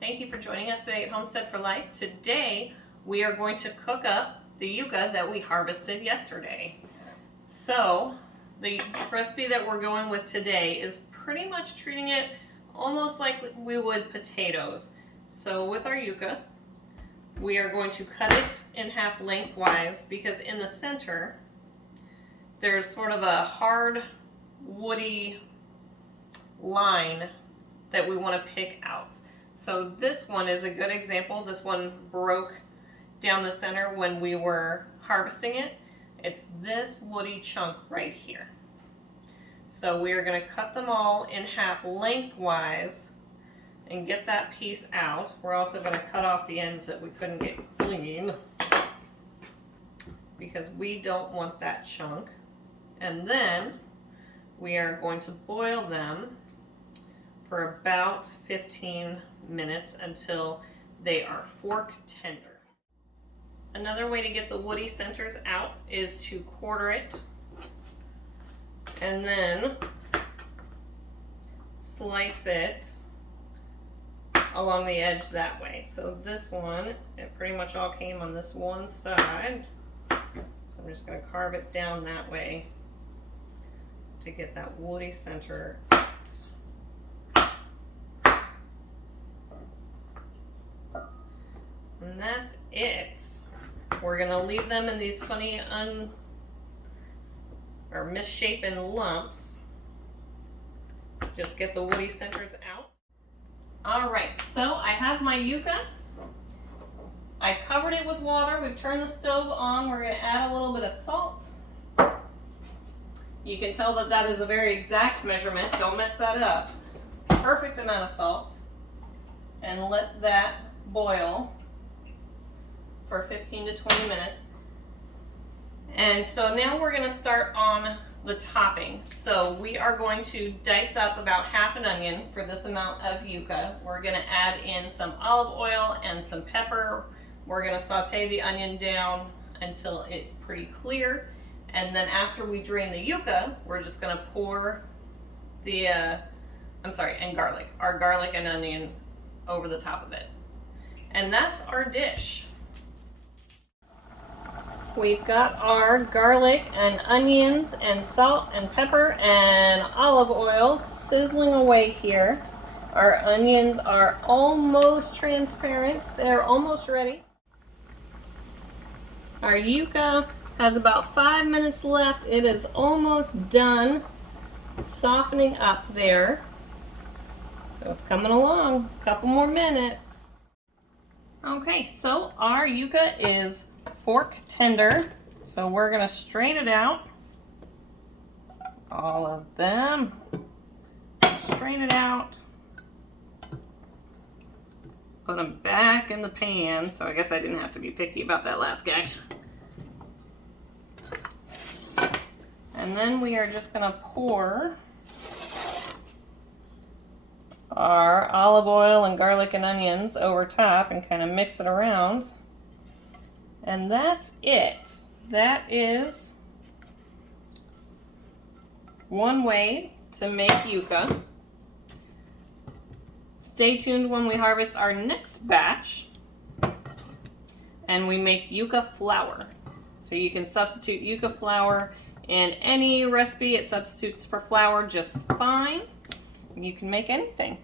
Thank you for joining us today at Homestead for Life. Today we are going to cook up the yucca that we harvested yesterday. So the recipe that we're going with today is pretty much treating it almost like we would potatoes. So with our yucca, we are going to cut it in half lengthwise because in the center there's sort of a hard woody line that we want to pick out. So this one is a good example. This one broke down the center when we were harvesting it. It's this woody chunk right here. So we are going to cut them all in half lengthwise and get that piece out. We're also going to cut off the ends that we couldn't get clean because we don't want that chunk. And then we are going to boil them for about 15 minutes until they are fork tender. Another way to get the woody centers out is to quarter it and then slice it along the edge that way. So this one, it pretty much all came on this one side. So I'm just going to carve it down that way to get that woody center out. And that's it. We're gonna leave them in these funny misshapen lumps. Just get the woody centers out. All right, so I have my yucca. I covered it with water. We've turned the stove on. We're gonna add a little bit of salt. You can tell that that is a very exact measurement. Don't mess that up. Perfect amount of salt. And let that boil for 15 to 20 minutes. And so now we're going to start on the topping. So we are going to dice up about half an onion for this amount of yucca. We're going to add in some olive oil and some pepper. We're going to saute the onion down until it's pretty clear. And then after we drain the yucca, we're just going to pour the, and garlic, our garlic and onion over the top of it. And that's our dish. We've got our garlic and onions and salt and pepper and olive oil sizzling away here. Our onions are almost transparent. They're almost ready. Our yucca has about 5 minutes left. It is almost done softening up there. So it's coming along. A couple more minutes. Okay, so our yucca is fork tender, so we're going to strain it out, all of them, strain it out, put them back in the pan. So I guess I didn't have to be picky about that last guy. And then we are just going to pour our olive oil and garlic and onions over top and kind of mix it around. And that's it. That is one way to make yucca. Stay tuned when we harvest our next batch and we make yucca flour. So you can substitute yucca flour in any recipe. It substitutes for flour just fine. You can make anything.